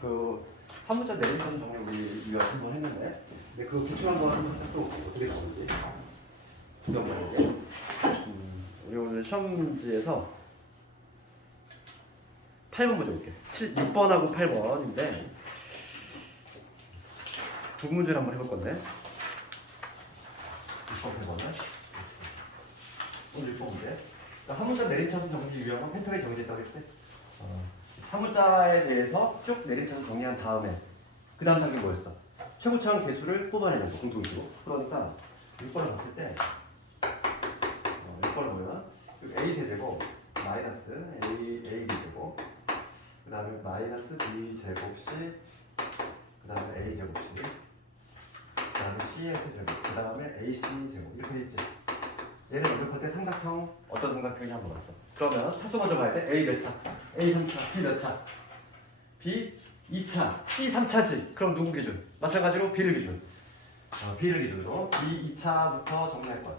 그 한문자 내림선 정리 우리 유학 한번 했는데, 근데 그 기출 한번 또 어떻게 나오는지 구경해볼게. 우리 오늘 시험 문제에서 8번 문제 볼게. 6번하고 8번인데 두 문제를 한번 해볼 건데 6번, 8번은 오늘 6번 문제. 한문자 내림차순 정리 유형은 펜타곤이 정리했다고 했지? 한문자에 대해서 쭉 내림차순 정리한 다음에 그 다음 단계 뭐였어? 최고차항 개수를 뽑아내는 거, 공통수로. 그러니까 6번을 봤을 때 6번을 보면 a 세제곱 마이너스 a b제곱 그 다음에 마이너스 b제곱 c 그 다음에 a제곱 c 그 다음에 cs 제곱 그 다음에 ac 제곱 이렇게 돼 있지. 얘는 연결할 때 삼각형 어떤 삼각형이 한번 봤어. 그러면 차수 먼저 봐야 돼. A 몇 차? A 3차, B 몇 차? B 2차, C 3차지. 그럼 누구 기준? 마찬가지로 B를 기준. B를 기준으로 B 2차부터 정리할 거야.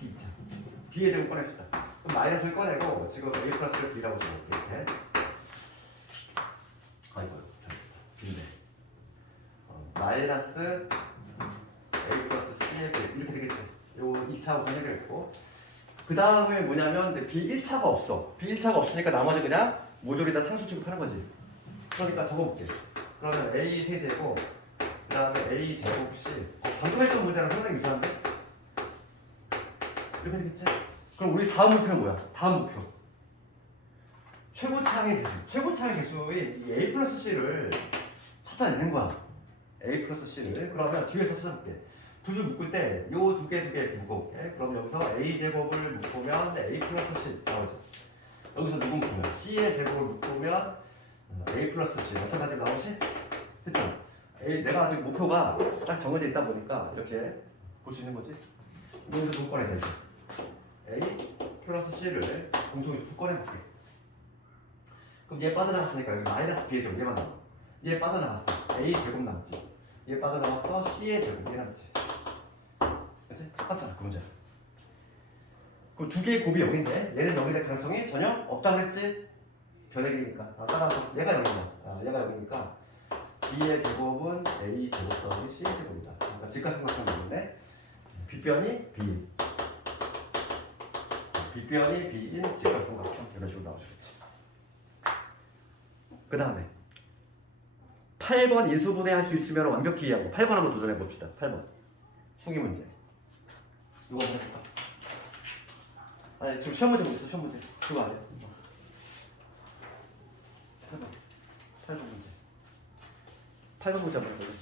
B 2차. B의 제곱 꺼냅시다. 그럼 마이너스를 꺼내고 지금 A 플러스를 B라고 적을게. 이렇게. 아이고, 잘했다. B인데. 마이너스 A 플러스 C의 제곱 이렇게 되겠죠. 요 2차부터 해결했고 그 다음에 뭐냐면 B 1차가 없어. B 1차가 없으니까 나머지 그냥 모조리 다 상수 취급하는 거지. 그러니까 적어볼게. 그러면 A 세제곱 그 다음에 A 제곱 C 방금 했던 문제랑 상당히 유사한데? 이렇게 되겠지? 그럼 우리 다음 목표는 뭐야? 다음 목표 최고차항의 개수. 최고차항의 개수의 이 A 플러스 C를 찾아내는 거야. A 플러스 C를. 그러면 뒤에서 찾아볼게. 두 줄 묶을 때 요 두 개 이렇게 묶어볼게. 그럼 여기서 A 제곱을 묶으면 A 플러스 C 나오죠. 여기서 누구 묶으면 C의 제곱을 묶으면 A 플러스 C 마찬가지로 나오지? 됐죠? 내가 아직 목표가 딱 정해져 있다 보니까 이렇게 볼 수 있는 거지. 여기서 누구 꺼내야 되지? A 플러스 C를 공통으로 두 꺼내볼게. 그럼 얘 빠져나갔으니까 여기 마이너스 B의 제곱 얘만 남아. 얘 빠져나갔어. A 제곱 남지. 얘 빠져나왔어. C의 제곱 얘 남지. 그치? 똑같잖아 그 문제. 그럼 두 개의 곱이 0인데 얘는 0이 될 가능성이 전혀 없다고 그랬지? 변액이니까. 따라서 얘가 0이다. 얘가 0이니까 B의 제곱은 A 제곱 더하기 C의 제곱이다. 그러니까 직각삼각형이 있는데 빗변이 B 빗변이 B인 직각삼각형 이런 식으로 나오시겠지. 그 다음에 8번 인수분해할 수 있으면 완벽히 이해하고 8번 한번 도전해 봅시다. 8번 수기 문제. 이거 한번 해볼까? 아니 지금 시험 문제 보고 있어. 시험 문제 그거 안 해. 8번 문제 8번 문제 한번 해볼래?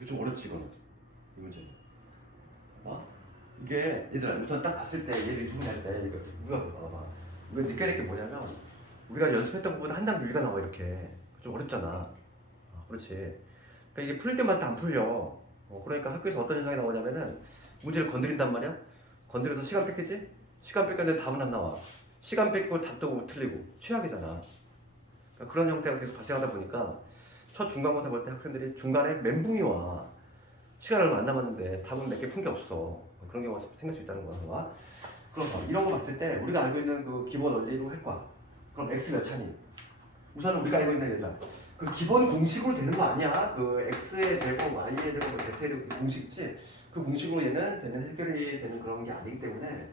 이게 좀 어렵지 이거는. 이 문제는. 이게 얘들아 우선 딱 봤을 때 얘를 주문할 때 이거 우리가 봐봐. 우리가 느껴야 될 게 뭐냐면 우리가 연습했던 것보다 한 단 유리가 나와 이렇게. 좀 어렵잖아. 그렇지. 그러니까 이게 풀릴 때마다 안 풀려. 그러니까 학교에서 어떤 현상이 나오냐면은 문제를 건드린단 말이야. 건드려서 시간 뺏기지? 시간 뺏겼는데 답은 안 나와. 시간 뺏기고 답도 못 틀리고 최악이잖아. 그러니까 그런 형태가 계속 발생하다 보니까 첫 중간고사 볼 때 학생들이 중간에 멘붕이 와. 시간 얼마 안 남았는데 답은 몇 개 푼 게 없어. 그런 경우가 생길 수 있다는 거야. 그럼 이런 거 봤을 때 우리가 알고 있는 그 기본 원리로 할 거야. 그럼 x 몇 차니? 우선은 우리가 알고 있는 얘들아 그 기본 공식으로 되는 거 아니야. 그 x의 제곱, y의 제곱, z의 공식 있지? 그 공식으로 얘는 되는 해결이 되는 그런 게 아니기 때문에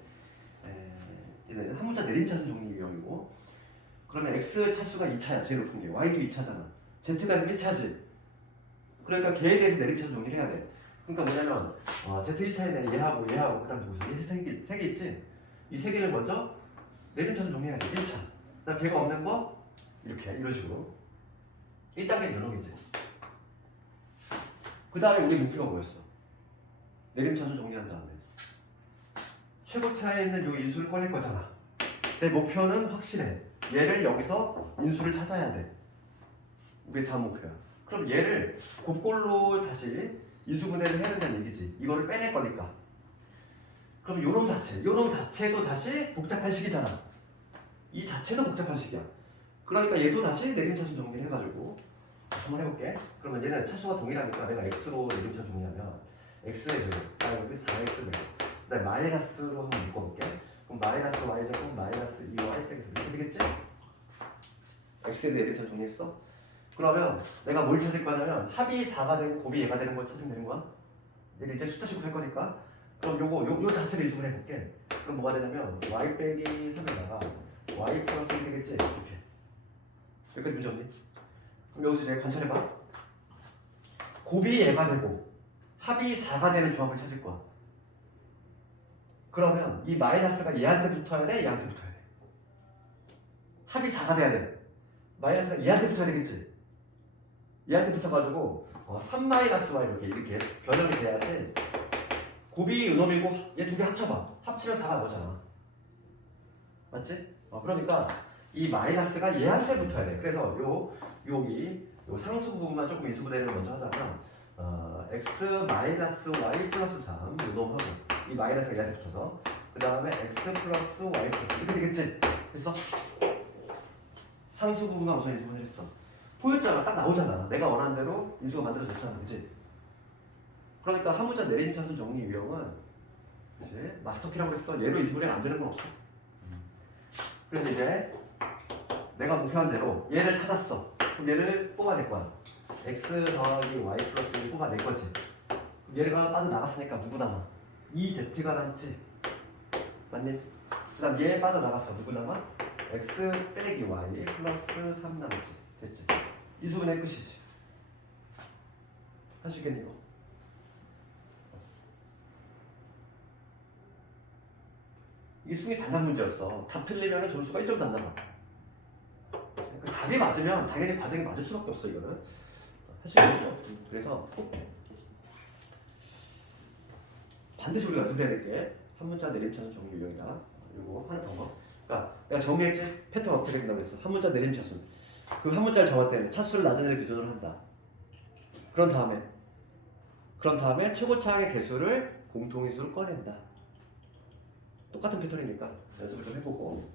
얘는 한 문자 내림차순 정리 유형이고 그러면 x 차수가 2차야. 제일 높은 게 y도 2차잖아. z가 1차지. 그러니까 걔에 대해서 내림차순 정리를 해야 돼. 그러니까 뭐냐면 z 1차에는 얘하고 그 다음 누구지? 얘 세 개 있지? 이 세 개를 먼저 내림차순 정리해야지. 1차. 그 다음 걔가 없는 거 이렇게 이런 식으로 1단계 면허이지. 그 다음에 우리 목표가 뭐였어? 내림차순 정리한 다음에 최고차에 있는 요 인수를 꺼낼 거잖아. 내 목표는 확실해. 얘를 여기서 인수를 찾아야 돼. 우리 다음 목표야. 그럼 얘를 곱골로 다시 인수분해를 해야 된다는 얘기지. 이거를 빼낼 거니까. 그럼 요놈 자체도 다시 복잡한 식이잖아. 이 자체도 복잡한 식이야. 그러니까 얘도 다시 내림차순 정리를 해가지고 한번 해볼게. 그러면 얘는 차수가 동일하니까 내가 x로 내림차순 정리하면 x의 제곱, 여기 4x 제곱, 그다음에 마이너스로 한번 묶어볼게. 그럼 마이너스 y 제곱 마이너스 2y 빼기 이렇게 되겠지? x에 내림차순 정리했어? 그러면 내가 뭘 찾을 거냐면 합이 4가 되고 곱이 얘가 되는 걸 찾으면 되는 거야. 얘를 이제 숫자식으로 할 거니까. 그럼 요 자체를 인수분 해볼게. 그럼 뭐가 되냐면 y 빼기 3에다가 y 플러스 1 되겠지? 이렇게. 여기까지 문제 없니? 그럼 여기서 이제 관찰해봐. 곱이 얘가 되고 합이 4가 되는 조합을 찾을 거야. 그러면 이 마이너스가 얘한테 붙어야 돼? 얘한테 붙어야 돼? 합이 4가 돼야 돼. 마이너스가 얘한테 붙어야 되겠지? 얘한테 붙어가지고 3-y 이렇게 변형이 돼야지. 곱이 요놈이고 얘 두 개 합쳐봐. 합치면 4가 나오잖아. 맞지? 그러니까 이 마이너스가 얘한테 붙어야 돼. 그래서 여기 요 상수 부분만 조금 인수분해를 먼저 하자면 x 마이너스 y 플러스 3 요놈하고 이 마이너스가 얘한테 붙어서 그 다음에 x 플러스 y 플러스 이렇게 되겠지? 됐어? 상수 부분만 우선 인수분해를 했어. 포효자가 딱 나오잖아. 내가 원하는 대로 인수가 만들어졌잖아. 그치? 그러니까 한 문자 내림차순 정리 유형은 그치? 마스터키라고 그랬어. 얘로 인수분해 안 되는 건 없어. 그래서 이제 내가 목표한 대로 얘를 찾았어. 그럼 얘를 뽑아낼 거야. x 더하기 y 플러스 1을 뽑아낼 거지. 얘가 빠져나갔으니까 누구 남아? 이 z가 남지. 맞니? 그 다음 얘 빠져나갔어. 누구 남아? x 빼기 y 플러스 3 남지. 됐지? 인수분해 끝이지. 할 수 있겠니 이거? 이게 수기 단답 문제였어. 답 틀리면 점수가 1점도 안 나가. 그러니까 답이 맞으면 당연히 과정이 맞을 수밖에 없어. 이거는 할 수 있겠죠. 그래서 반드시 우리가 연습해야 될 게 한 문자 내림차순 정리 유형이다. 이거 하는 방법. 그러니까 내가 정리했지. 패턴 어떻게 된다고 했어. 한 문자 내림차순. 그 한 문자를 정할 때는 차수를 낮은 애를 기준으로 한다. 그런 다음에 최고차항의 개수를 공통인수로 꺼낸다. 똑같은 패턴이니까 연습을 좀 해보고.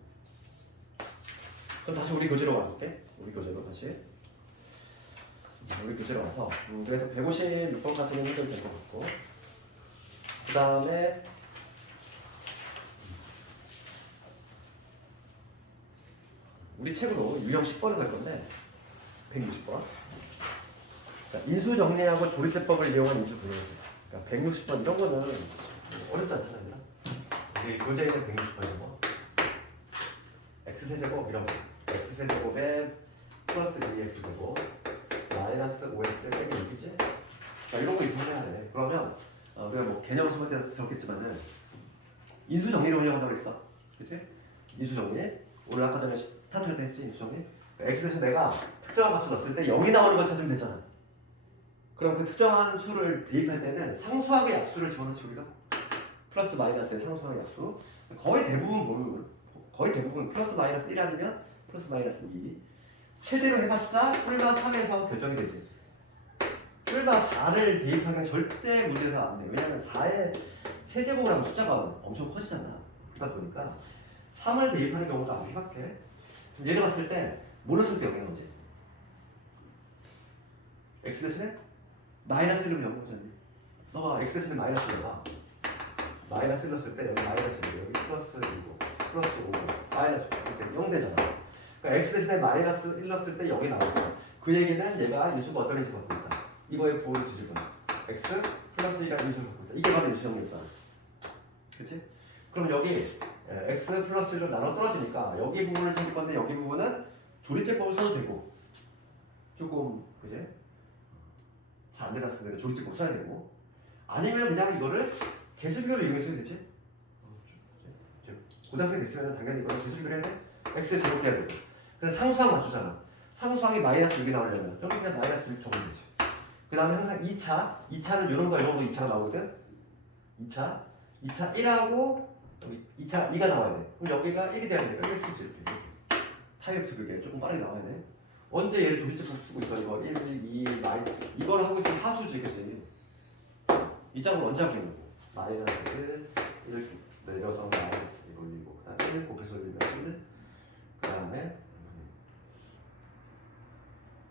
그럼 다시 우리 교재로 가볼게. 우리 교재로 와서 그래서 156번까지는 해결이 될 것 같고 그 다음에 우리 책으로 유형 10번을 갈 건데 160번. 그러니까 인수 정리하고 조리제법을 이용한 인수 분해식. 그러니까 160번 이런 거는 어렵지 않잖아요. 우리 교재에는 160번이고 x세제곱 이런 거. x세제곱에 플러스 2x제곱 마이너스 5x 빼기 6이지? 이런 거 이상해야 돼. 그러면 우리가 뭐 개념 수업 때 들었겠지만은 인수 정리를 활용한다고 그랬어. 그치? 인수 정리. 오늘 아까 전에 스타트 할 때 했지 인수 정리. x에서 내가 특정한 값을 넣었을 때 0이 나오는 걸 찾으면 되잖아. 그럼 그 특정한 수를 대입할 때는 상수항의 약수를 집어넣지 우리가. 플러스 마이너스의 상수항의 약수. 거의 대부분 플러스 마이너스 1 아니면 플러스 마이너스 2. 최대로 해봤자 뿔마 3에서 결정이 되지. 뿔마 4를 대입하면 절대 문제에서 안 돼. 왜냐면 4의 세제곱을 하면 숫자가 엄청 커지잖아. 그러다 보니까 3을 대입하는 경우가 아주 희박해. 예를 봤을 때 뭐를 쓸 때 여기 나오지? x 대신에 마이너스 1로 나오잖니. 너가 x 대신에 마이너스 1로 봐. 마이너스 1로 쓸 때 여기 마이너스 1, 여기 플러스 1이고 플러스 5, 마이너스 5, 그때 0 되잖아. 그러니까 x 대신에 마이너스 1로 쓸 때 여기 나왔어. 그 얘기는 얘가 유수가 어떤 인수 갖고 있다. 이거에 부호를 주실 거야. x 플러스 1이라는 인수를 갖고 있다. 이게 바로 유수 정리였잖아. 그치? 그럼 여기 x 플러스 1로 나눠 떨어지니까 여기 부분을 챙길 건데 여기 부분은 조리제법을 써도 되고 조금 그지? 잘 안 들어갔으면 조리제법 써야 되고 아니면 그냥 이거를 개수비율을 이용했어야 되지? 고등학생 됐으면 당연히 이거를 개수비율 해야 돼? x에 제곱 해야 되고 그래서 상수항 맞추잖아. 상수항이 마이너스 6이 나오려면 여기 그냥 마이너스 6 적으면 되지. 그 다음에 항상 2차는 이런 거 이런 거 2차가 나오거든? 2차 1하고 여기 2차 2가 나와야 돼. 그럼 여기가 1이 돼야 되니까 1 쓰지 이렇게. 타입스 그게 조금 빠르게 나와야 돼. 언제 얘를 조리제법 쓰고 있어 이거 1, 2, 마이 이걸 하고 있으면 하수지 그치? 이 짝을 언제 하고 있는 거? 마이너스 1 이렇게 내려서 마이너스 1 올리고 그 다음에 1 곱해서 올리면 1 그 다음에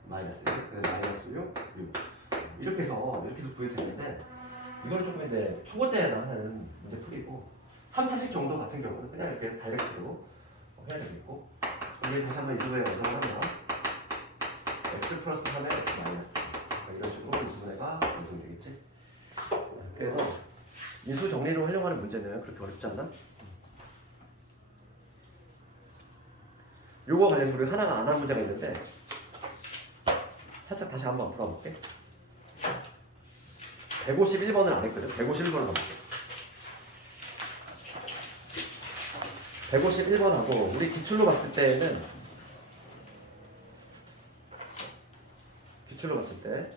마이너스 1 그 다음에 마이너스 6 이렇게 해서 구해도 되는데 이걸 조금 이제 초보 때나 하는 문제 풀이고 3차식 정도 같은 경우는 그냥 이렇게 다이렉트로 해야 되겠고 여기 다시 한번 이 부분에 완성을 하면 x 플러스 3의 x 마이너스 이런 식으로 이 부분에가 완성이 되겠지. 그래서 인수 정리를 활용하는 문제는 그렇게 어렵지 않나? 요거 관련해서 우리 하나가 안 한 문제가 있는데 살짝 다시 한번 풀어볼게. 151번을 안 했거든. 151번을 가볼게. 151번하고 우리 기출로 봤을 때는 때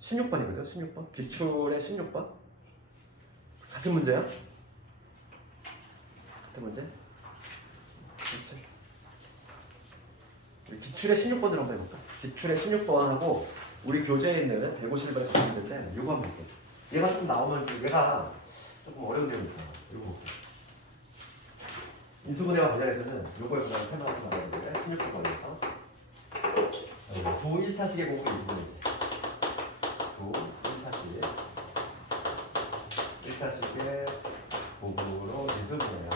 16번이거든. 16번. 기출의 16번. 같은 문제야? 같은 문제? 그렇지. 우리 기출의 16번으로 한번 해볼까? 기출의 16번하고 우리 교재에 있는 151번의 같은 문제인데 이거 한번 볼게. 얘가 조금 나오면 얘가 조금 어려운 내용이 있어. 이거 볼게. 인수분해와 관련해서는 요거에 그다음에 설명을 좀 받아야 되는데 16번에서 두 1차식의 곱을 인수분해지. 두 1차식의 곱으로 인수분해야.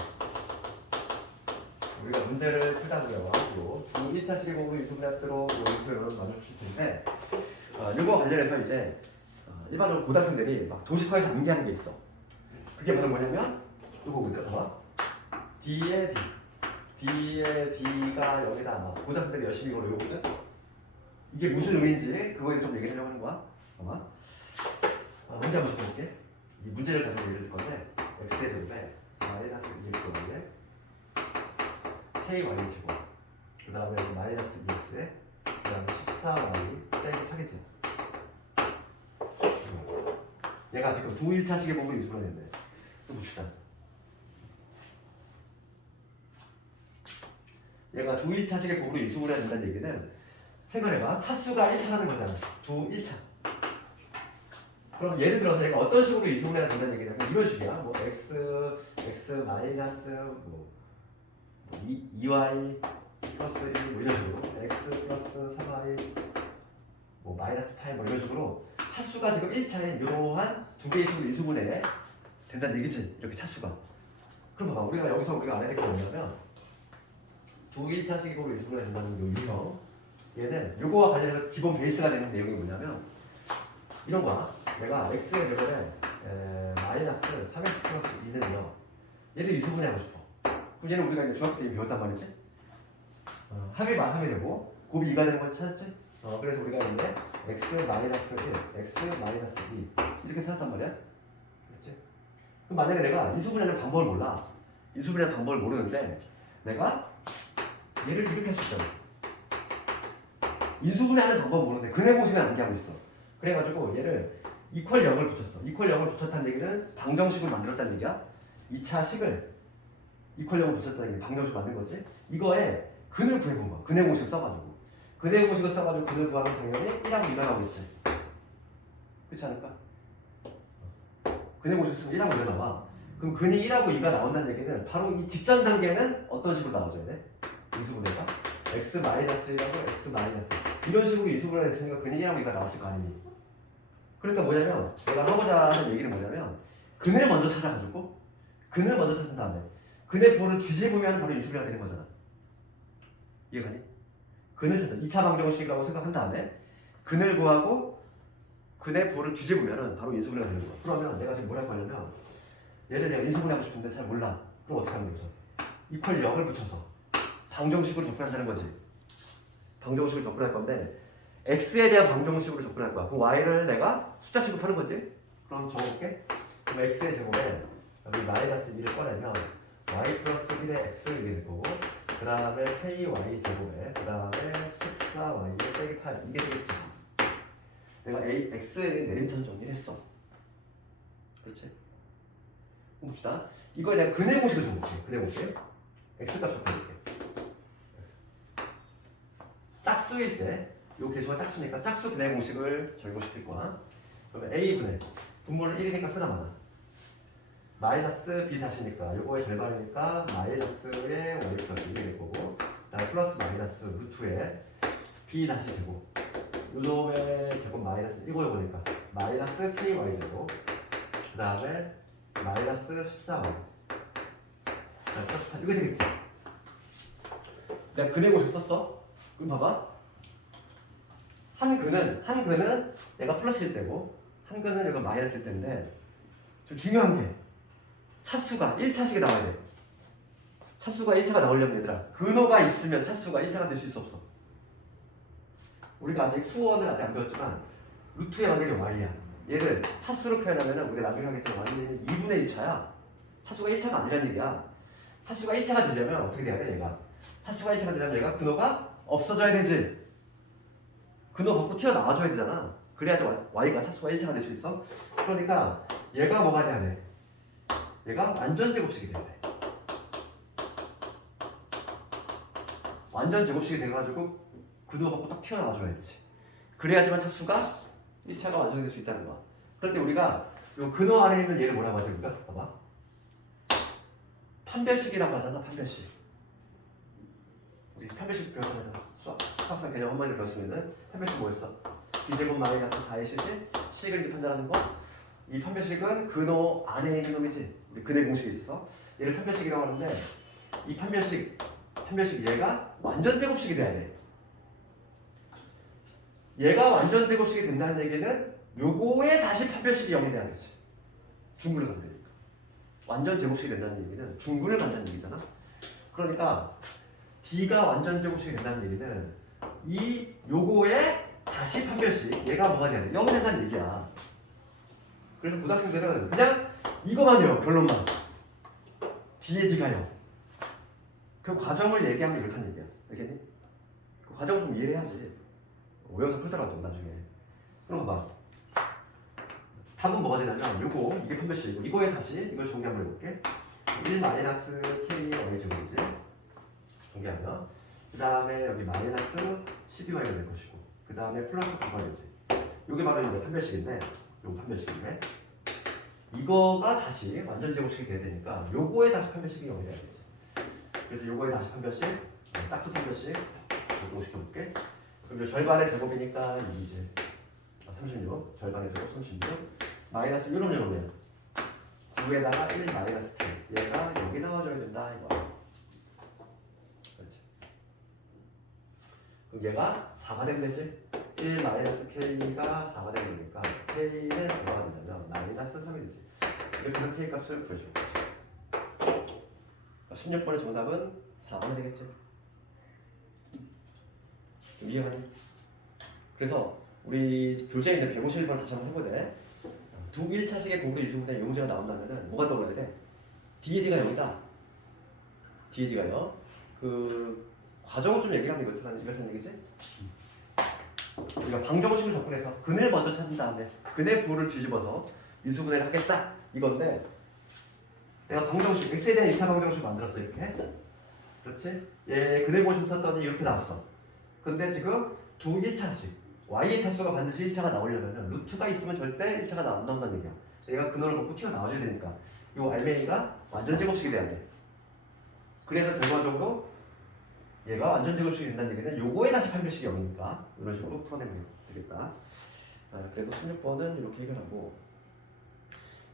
우리가 문제를 풀다보면 두 1차식의 곱을 인수분해하도록 이 표현을 만들어주실 텐데 이거 관련해서 이제 일반적으로 고등학생들이 막 도식화해서 암기하는 게 있어. 그게 바로 뭐냐면 이거거든. 봐봐. D의 D가 여기다 아마 고등학생들이 열심히 이걸 외우거든. 이게 무슨 의미인지 그거에 좀 얘기를 하려고 하는 거야. 아마 문제 한번 볼게. 이 문제를 가지고 얘기를 줄 건데 x의 제곱에 마이너스 2x 제곱에 ky제곱 그 다음에 마이너스 2x에 그 다음에 14y 빼기 8이지. 얘가 지금 두 1차식의 곱을 유수를 했는데 또 봅시다. 얘가 두 1차식의 곱으로 유수를 해야 된다는 얘기는 생각해봐. 차수가 1차라는 거잖아. 두 1차. 그럼 예를 들어서 얘가 어떤 식으로 유수를 해야 된다는 얘기냐면 이런 식이야. 뭐 x 마이너스 뭐 2y 플러스 1 뭐 이런 식으로 x 플러스 3y 뭐 마이너스 8 뭐 이런 식으로 차수가 지금 1차에 이러한 두 개의 식으로 인수분해 된다는 얘기지. 이렇게 차수가. 그럼 봐봐. 우리가 여기서 알아야 될 게 뭐냐면 두 1차식으로 인수분해 된다는 요 유형 얘는 요거와 관련해서 기본 베이스가 되는 내용이 뭐냐면 이런 거야. 내가 x의 제곱에 마이너스 3x 플러스 2는요 얘를 인수분해하고 싶어. 그럼 얘는 우리가 이제 중학교 때 배웠단 말이지. 합이 만함이 되고 곱이 2가 되는 걸 찾았지? 그래서 우리가 이제 x 마이너스 1, x 마이너스 2 이렇게 찾았단 말이야. 그렇지? 그럼 만약에 내가 인수분해하는 방법을 몰라. 인수분해하는 방법을 모르는데 내가 얘를 이렇게 할 수 있잖아. 인수분해하는 방법 모르는데 근해 공식은 암기하고 있어. 그래가지고 얘를 이퀄 0을 붙였어. 이퀄 0을 붙였다는 얘기는 방정식으로 만들었다는 얘기야. 2차 식을 이퀄 0을 붙였다는 얘기 방정식 만든 거지. 이거에 근을 구해본 거야. 근해 공식 써가지고. 근해 공식을 써가지고 근을 구하면 당연히 1하고 2가 나오겠지. 그렇지 않을까? 근해 공식 쓰면 1하고 2가 나와. 그럼 근이 1하고 2가 나온다는 얘기는 바로 이 직전 단계는 어떤 식으로 나와줘야 돼? 인수분해가? x-1하고 x-1 이런 식으로 인수분해가 됐으니까 근이 1하고 2가 나왔을 거 아니니? 그러니까 뭐냐면 내가 하고자 하는 얘기는 뭐냐면 근을 먼저 찾아가지고 근을 먼저 찾은 다음에 근의 부호를 뒤집으면 바로 인수분해가 되는 거잖아. 이해가니? 근을 찾아 2차 방정식이라고 생각한 다음에 근을 구하고 근의 부호를 뒤집으면 바로 인수분해가 되는 거야. 그러면 내가 지금 뭘 할 거냐면 얘를 내가 인수분해하고 싶은데 잘 몰라. 그럼 어떻게 하는 거야? 이퀄 0을 붙여서 방정식으로 접근한다는 거지. 방정식으로 접근할 건데 x에 대한 방정식으로 접근할 거야. 그 y를 내가 숫자 취급하는 거지. 그럼 적어볼게. 그럼 x의 제곱에 여기 마이너스 2를 꺼내면 y 플러스 1의 x 이게 될 거고 그 다음에 ky 제곱에 그 다음에 14y 빼기 8 이게 되겠지. 내가 x에 대한 내림차순 정리를 했어. 그렇지? 봅시다. 이거 내가 근해 공식을 적어볼게. 근해 공식. x 값 적어볼게. 짝수일 때, 요 개수가 짝수니까 짝수 근해 공식을 적용시킬 거야. 그러면 a분의 분모를 1이니까 쓰나 마나. 마이너스 b 다시니까 요거의 절반이니까 마이너스의 y 플러스 1이 될 거고 그다음에 플러스 마이너스 루트의 b 다시 제곱 요놈의 제곱 마이너스 요거니까 마이너스 ky 제곱 그 다음에 마이너스 14y 이게 되겠지. 내가 근해 공식 썼어. 그럼 봐봐. 한 근은 얘가 플러스일 때고 한 근은 얘가 마이너스일 때인데 좀 중요한 게 차수가 1차식이 나와야 돼. 차수가 1차가 나오려면 얘들아 근호가 있으면 차수가 1차가 될 수 있어 없어? 우리가 아직 수원을 아직 안 배웠지만 루트의 완전히 y야. 얘를 차수로 표현하면 우리가 나중에 하겠지만 y는 2분의 1차야. 차수가 1차가 아니란 얘기야. 차수가 1차가 되려면 어떻게 돼야 돼 얘가? 차수가 1차가 되려면 얘가 근호가 없어져야 되지. 근호 받고 튀어나와줘야 되잖아. 그래야지 y가 차수가 1차가 될 수 있어. 그러니까 얘가 뭐가 돼야 돼? 얘가 완전 제곱식이 돼야 돼. 완전 제곱식이 돼가지고 근호 받고 딱 튀어나와줘야지. 그래야지만 차수가 1차가 완성될 수 있다는 거야. 그럴 때 우리가 요 근호 안에 있는 얘를 뭐라고 하죠? 우리가 봐봐. 판별식이라고 하잖아. 판별식. 우리 판별식 배웠잖아. 수학상 개념 한 번에 배웠으면은 판별식 뭐였어? b제곱 마이너스 4의 식을 이렇게 판단하는 거. 이 판별식은 근호 안에 있는 놈이지. 우리 근해 공식이 있어서 얘를 판별식이라고 하는데 이 판별식 얘가 완전 제곱식이 돼야 돼. 얘가 완전 제곱식이 된다는 얘기는 요거에 다시 판별식이 0이 돼야겠지. 중근을 간다니까. 완전 제곱식이 된다는 얘기는 중근을 간다는 얘기잖아. 그러니까 D가 완전 제곱식이 된다는 얘기는 이 요거에 다시 판별식 얘가 뭐가 돼야 돼? 0이 된다는 얘기야. 그래서 고등학생들은 그냥 이거만 해요. 결론만. D에 D가 0. 그 과정을 얘기하면 이렇다는 얘기야. 알겠니? 그 과정을 좀 이해를 해야지. 외워서 풀더라도 나중에. 그럼 봐. 답은 뭐가 되냐면 요거 이게 판별식이고 이거에 다시 이걸 정리 한번 해볼게. 1 마이너스 K의 y 제곱이지. 정리하면 그 다음에 여기 마이너스 12y가 될 것이고 그 다음에 플러스 9가 되지. 요게 바로 이제 판별식인데 요 판별식인데 이거가 다시 완전 제곱식이 돼야 되니까 요거에 다시 판별식이 0이 돼야 되지. 그래서 요거에 다시 판별식 짝수 판별식 적용시켜볼게. 그럼 절반의 제곱이니까 2이제 36 절반의 제곱 36 마이너스 요런 요러면 9에다가 1 마이너스 K 얘가 여기 나와줘야 된다 이거야. 그렇지. 그럼 얘가 4가 되면 되지. 1 마이너스 K가 4가 되는 거니까 K는 얼마가 된다면 마이너스 3이 되지. 이렇게 해서 K 값을 구해줄 거지. 16번의 정답은 4번이 되겠지. 이해가니? 그래서 우리 교재에 있는 151번 다시 한번 해보되 두 1차식의 공도 이수분해 용제가 나온다면은 뭐가 떠올라야 돼? D의 D가 0이다. D의 D가 0. 그 과정을 좀 얘기하면 이렇다는 얘기지? 우리가 방정식으로 접근해서 근을 먼저 찾은 다음에 근의 부를 뒤집어서 인수분해를 하겠다 이건데 내가 방정식 x에 대한 2차 방정식 만들었어 이렇게. 그렇지? 얘 근의 모식 썼더니 이렇게 나왔어. 근데 지금 두 1차식 y의 차수가 반드시 1차가 나오려면 루트가 있으면 절대 1차가 안 나온다는 얘기야. 얘가 근원을 갖고 t가 나와줘야 되니까 이 알맹이가 완전 제곱식이 돼야 돼. 그래서 결과적으로 얘가 완전 제곱식이 된다는 얘기는 요거에 다시 판별식이 0이니까 이런 식으로 풀어내면 되겠다. 그래서 16번은 이렇게 해결하고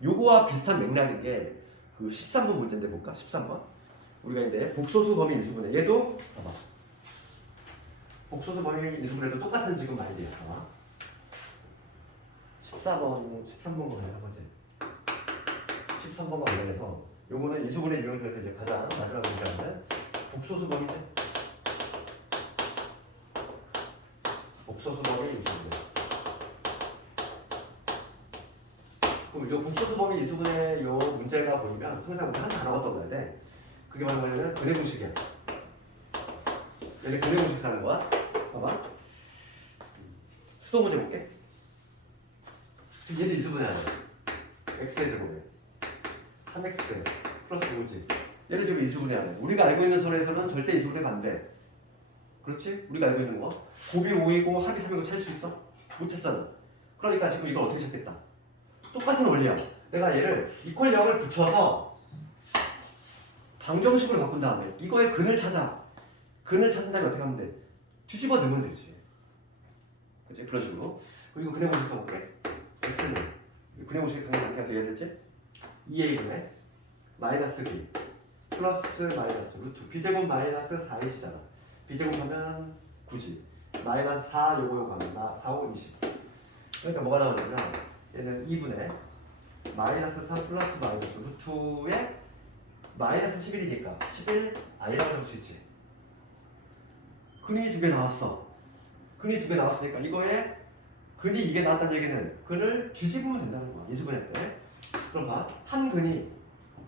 요거와 비슷한 맥락인 게 그 13번 문제인데 볼까? 13번 우리가 이제 복소수 범위 인수분해 얘도 봐봐 복소수 범위 인수분해도 똑같은 지금 말이야. 봐봐 13번과 관련해서 13번과 관련해서 요거는 인수분해 유형 중에서 이제 가장 마지막 문제인데 복소수 범위지. 복소수 범위 인수분해. 그럼 이 복소수 범위 인수분해 요 문제가 보이면 항상 우리 한 단어가 떠나야 돼. 그게 뭐냐면 근의 공식이야. 얘는 근의 공식 사는 거야. 봐봐. 수도 문제 볼게. 지금 얘를 인수분해하는 거야. x의 제곱에 3x 플러스 5지. 얘를 지금 인수분해하는 거야. 우리가 알고 있는 선에서는 절대 인수분해가 안 돼. 그렇지? 우리가 알고 있는 거. 곱이 5이고 합이 3이고 찾을 수 있어? 못 찾잖아. 그러니까 지금 이걸 어떻게 찾겠다. 똑같은 원리야. 내가 얘를 이퀄 0을 붙여서 방정식으로 바꾼 다음에 이거의 근을 찾아. 근을 찾은 다음에 어떻게 하면 돼? 뒤집어 넣으면 되지. 그치? 그런 식으로. 그리고 근의 공식 써볼게. x는 근의 공식이 강한 관계가 되어야 되지? 2a분의 마이너스 b 플러스 마이너스 루트 b제곱 마이너스 4이시잖아. b제곱하면 9지. 마이너스 4 요거 하면 4, 5, 20. 그러니까 뭐가 나오냐면 얘는 2분의 마이너스 3 플러스 마이너스 루트에 마이너스 11이니까 11 i라고 적을 수 있지. 근이 두 개 나왔어. 근이 두 개 나왔으니까 이거에 근이 이게 나왔다는 얘기는 근을 뒤집으면 된다는 거야. 인수분해 때. 그럼 봐. 한 근이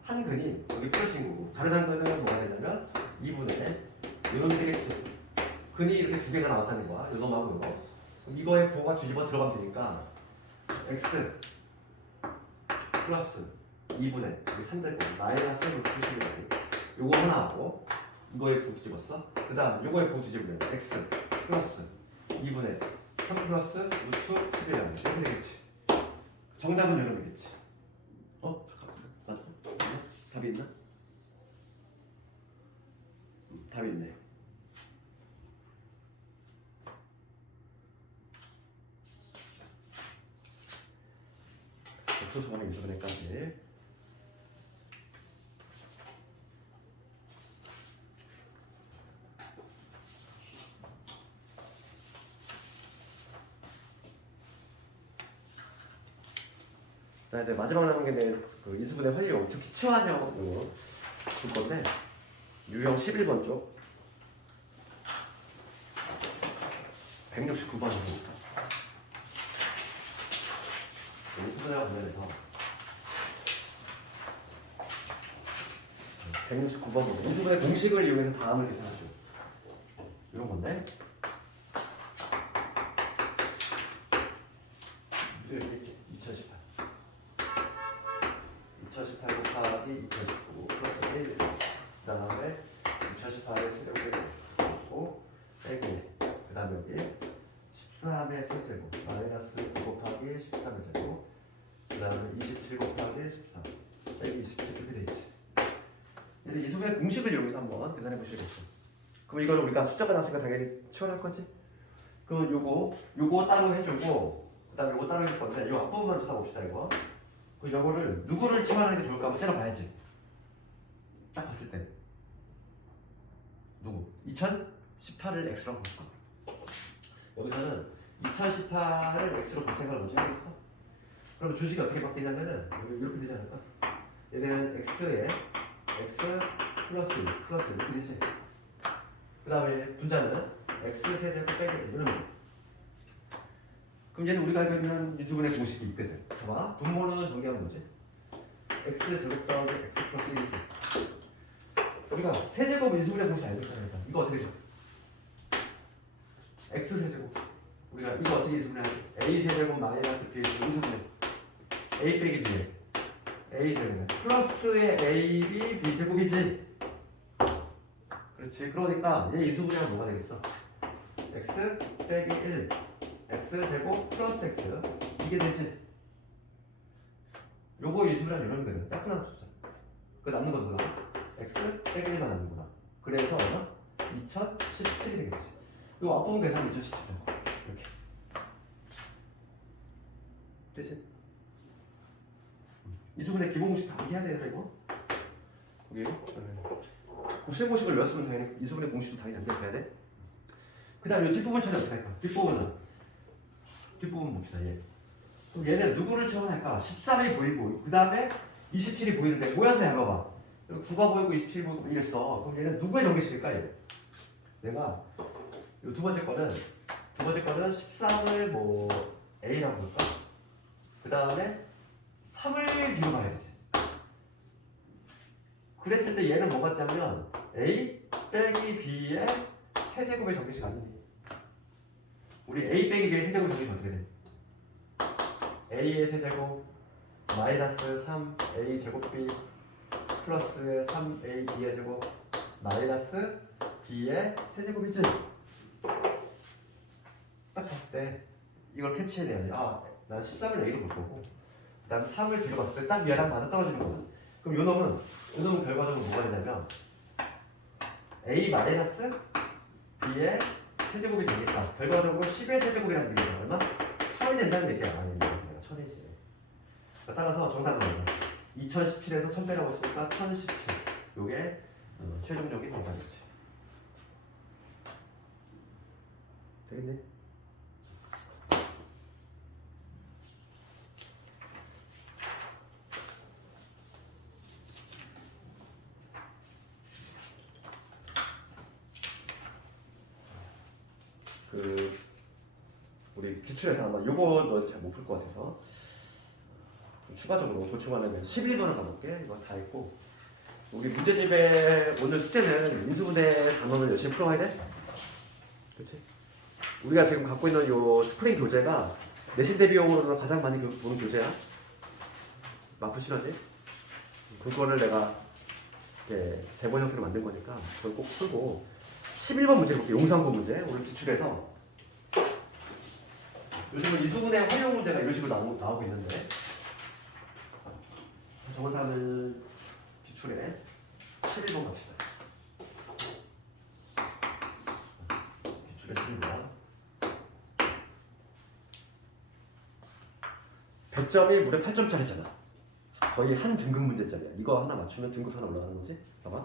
여기 플러스인 거고 다른 한 근은 뭐가 되냐면 2분의 이런 되겠지. 근이 이렇게 두 개가 나왔다는 거야. 요 놈하고 요거. 이거에 부호가 뒤집어 들어가면 되니까 x 플러스 2분의 3제곱 마이너스 루트 11이라고 요거 하나 하고 이거에 부호 뒤집었어. 그 다음 요거에 부호 뒤집으면 x 플러스 2분의 3 플러스 루트 11이라고 이렇게 되겠지. 정답은 이러면 되겠지. 잠깐만 답이 있나? 답이 있네. 복소수 범위 인수분해까지. 자, 이제 마지막 남은 게 그 인수분해 활용 특히 치환형 이거 줄 건데 유형 11번 쪽 169번입니다. 인수분해와 관련해서 169번 인수분해 공식을 이용해서 다음을 계산하죠. 이런 건데 이렇게 2018 곱하기 2019 플러스 1 그 다음에 2018의 세제곱을 넣고 빼기 그 다음에 여기 13의 세제곱 마이너스 9 곱하기 13의 제곱 그 다음에 27 곱하기 13 빼기 27 이렇게 되지. 이제 인수분해 공식을 이용해서 한번 계산해 보시겠어. 그럼 이걸 우리가 숫자가 나왔으니까 당연히 치환할 거지? 그럼 요거 따로 해주고 그 다음에 요거 따로 해줄 건데 요 앞부분만 찾아봅시다. 이거 그 요거를 누구를 치환하는 게 좋을까 한번 째려봐야지. 딱 봤을 때 누구? 2018을 x라고 볼까? 여기서는 2018을 x로 볼 생각을 먼저 해야겠어. 그럼 주식이 어떻게 바뀌냐면은 이렇게 되지 않을까? 얘는 x에 x 플러스 1 플러스 이렇게 되지. 그 다음에 분자는 x 세제곱 빼기 이런 거. 그럼 얘는 우리가 알고 있는 인수분해 공식이 있거든. 봐봐. 분모는 정리하면 뭐지? x 제곱 더하기 x 플러스 1이지. 우리가 세제곱 인수분해 공식 알고 있잖아. 이거 어떻게 돼? x 세제곱 우리가 이거 어떻게 인수분해하지? A 세제곱 마이너스 B 인수분해. A 빼기 B A 제곱 플러스의 AB B 제곱이지. 그렇지. 그러니까 얘 인수분해하면 뭐가 되겠어? X 빼기 1 X 제곱 플러스 X 이게 되지. 요거 인수분해하면 이런 거거든. 따끈한 숫자. 그 남는 건 뭐다? X 빼기 1만 남는구나. 그래서 얼마? 2017이 되겠지. 요 앞부분 계산은 2017. 이렇게. 되지? 이수분의 기본 공식 다 해야 되나 이거? 여기요? 곱셈 공식을 외웠으면 당연히 이수분의 공식도 당연히 돼야 돼. 그 다음에 뒷부분 처리 어떻게 할까? 뒷부분 봅시다. 얘. 그럼 얘는 누구를 처분할까? 13이 보이고 그 다음에 27이 보이는데 모여서 해봐봐. 9가 보이고 27이 보이고 이랬어. 그럼 얘는 누구의 전개식일까? 얘. 내가 이 두 번째 거는 13을 뭐 A라고 볼까? 그 다음에 3을 B로 봐야 되지. 그랬을 때 얘는 뭐 같냐면 A 빼기 B의 세제곱의 정비식 아니니? 우리 A 빼기 B의 세제곱 정비식 어떻게 돼? A의 세제곱 마이너스 3A 제곱 B 플러스 3A B의 제곱 마이너스 B의 세제곱이지? 딱 봤을 때 이걸 캐치해야 돼. 아, 난 13을 A로 볼 거고 그 다음 3을 B로 봤을 때 딱 얘랑 맞아 떨어지는 거거든. 그럼 요 놈은 결과적으로 뭐가 되냐면 A 마이너스 B의 세제곱이 되니까 결과적으로 10의 세제곱이라는 얘기가 얼마? 1000이 된다는 얘기야. 아니, 1000이지. 따라서 정답은 뭐야? 2017에서 1000 빼라고 했으니까 1017. 요게 최종적인 정답이지. 되겠네? 우리 기출에서 아마 요거 너 잘 못 풀 것 같아서 좀 추가적으로 보충하려면 11번을 가볼게. 이거 다 했고 우리 문제집에 오늘 숙제는 인수분해 단원을 열심히 풀어와야 돼. 그렇지? 우리가 지금 갖고 있는 요 스프링 교재가 내신 대비용으로는 가장 많이 보는 교재야. 마프 싫어하지? 그거를 내가 제본 형태로 만든 거니까 그걸 꼭 풀고 11번 문제 볼게요. 용산고 문제. 오늘 기출에서 요즘은 인수분해 활용 문제가 이런 식으로 나오고 있는데 정원사들 기출에 11번 갑시다. 기출에 11번 100점이 무려 8점짜리잖아. 거의 한 등급 문제짜리야. 이거 하나 맞추면 등급 하나 올라가는 거지. 봐봐.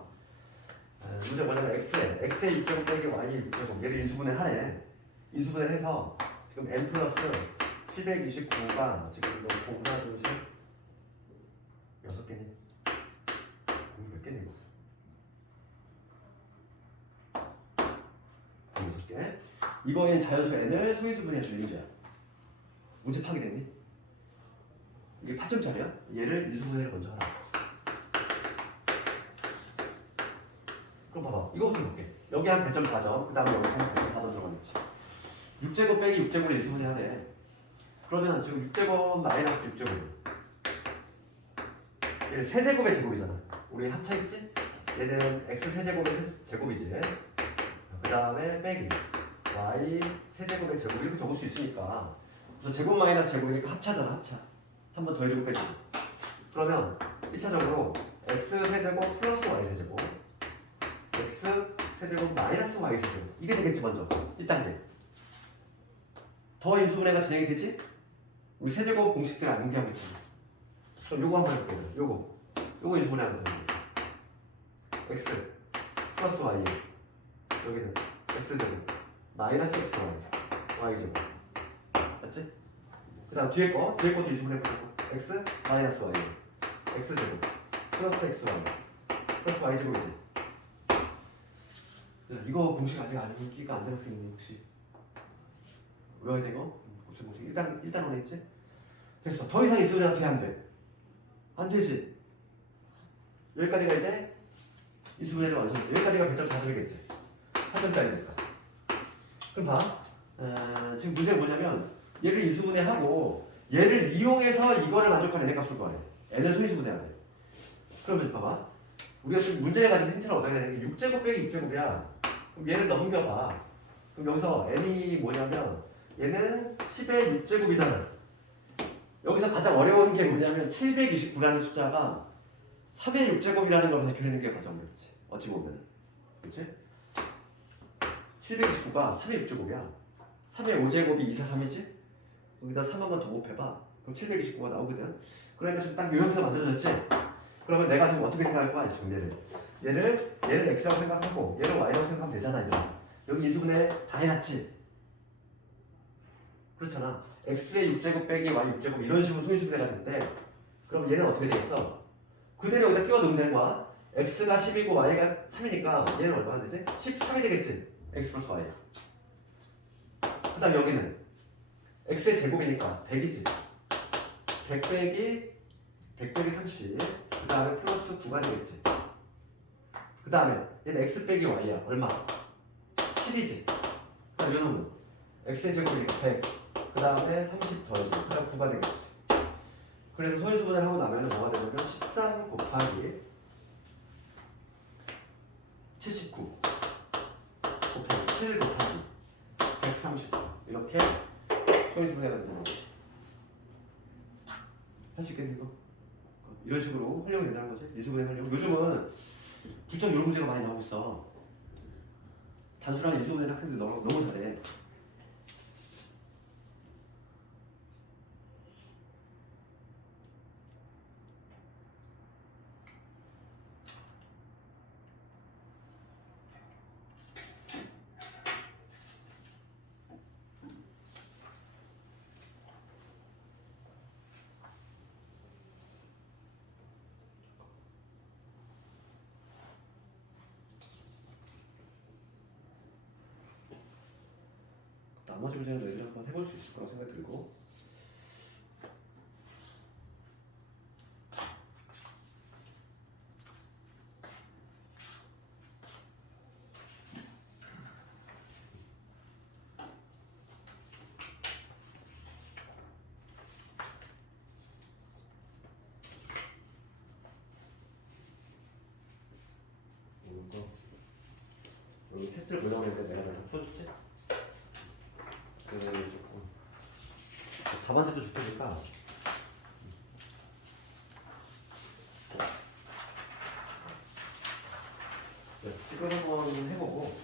문제 뭐냐면 x의 6제곱 빼기 y의 6제곱 얘를 인수분해 하래. 인수분해를 해서 지금 n 플러스 729가 지금 너 공사 중심 6개니? 몇 개니 이거? 6개. 이거인 자연수 n을 소인수분해해줄 문제야. 문제 파악이 됐니? 이게 8점짜리야? 얘를 인수분해를 먼저 하라. 그럼 봐봐. 이거부터 볼게. 여기 한 100점 4점, 그 다음에 여기 한 100점 4점 정하겠지. 6제곱 빼기 6제곱을 인수분해 하네. 그러면 지금 6제곱 마이너스 6제곱. 얘는 세제곱의 제곱이잖아. 우리 합차겠지? 얘는 x 세제곱의 제곱이지. 그 다음에 빼기 y 세제곱의 제곱 이렇게 적을 수 있으니까 우선 제곱 마이너스 제곱이니까 합차잖아. 합차. 한 번 더 해주고 빼주고. 그러면 1차적으로 x 세제곱 플러스 y 세제곱 x 세제곱 마이너스 y 세제곱 이게 되겠지 먼저 1단계. 더 인수분해가 진행이 되지? 우리 세제곱 공식들 안 공개하고 있잖아. 그럼 요거 한번 해볼게요. 요거 인수분해하면 되는 거야. x 플러스 y 여기는 x 제곱 마이너스 x y 제곱 맞지? 그 다음 뒤에 것도 인수분해해보자고. x 마이너스 y x 제곱 플러스 x y 플러스 y 제곱이지. 이거 공식 아직 안 인기가 안 된 학생 있니 혹시? 외워야 돼 이거? 곱셈 공식 일단 오래 했지? 됐어. 더 이상 인수분해가 돼 안 돼? 안 되지. 여기까지가 이제 인수분해를 완성했지. 여기까지가 100점 4점이겠지. 8점짜리니까. 그럼 봐. 지금 문제가 뭐냐면 얘를 인수분해하고 얘를 이용해서 이거를 만족하는 n의 값을 구하래. n을 소인수분해해야 돼. 그러면 봐봐. 우리가 지금 문제를 가지고 힌트를 얻어야 되는 게 6제곱 빼기 6제곱이야. 그럼 얘를 넘겨봐. 그럼 여기서 n이 뭐냐면 얘는 10의 6제곱이잖아. 여기서 가장 어려운 게 뭐냐면 729라는 숫자가 3의 6제곱이라는 걸 밝혀내는 게 가장 어렵지. 어찌 보면. 그치? 729가 3의 6제곱이야. 3의 5제곱이 2, 4, 3이지? 여기다 3 한 번 더 곱해봐. 그럼 729가 나오거든. 그러니까 지금 딱 이 형태가 만들어졌지? 그러면 내가 지금 어떻게 생각할 거야? 지금 얘를 x라고 생각하고 얘를 y라고 생각하면 되잖아. 얘들아. 여기 인수분해 다 해놨지? 그렇잖아. x의 6제곱 빼기 y 6제곱 이런 식으로 소인수분해가 됐대. 그럼 얘는 어떻게 되겠어? 그대로 여기다 끼워 넣으면 되는 거야. x가 10이고 y가 3이니까 얘는 얼마나 되지? 13이 되겠지? x 플러스 y. 그 다음 여기는 x의 제곱이니까 100이지. 100 빼기 30. 그 다음에 플러스 9가 되겠지. 그 다음에 얘는 x 빼기 y야. 얼마? 7이지. 그 다음 요놈은 x의 제곱이니까 100. 그 다음에 30 더해주고 그 다음 9가 되겠지. 그래서 소인수분해를 하고 나면 뭐가 되냐면 13 곱하기 79 곱하기 7 곱하기 130 이렇게 소인수분해가 된다는 거지. 할 수 있겠니 이거? 이런 식으로 활용이 된다는 거지. 인수분해 활용. 요즘은 부쩍 이런 문제가 많이 나오고 있어. 단순한 인수분해 학생들 너무 잘해. 나머지 문제는 너희들이 한번 해볼 수 있을 거라고 생각이 들고. 여기 테스트를 보려고 했는데 내가 다 풀어줬지? 답안지도 줄 테니까 지금 한번 해보고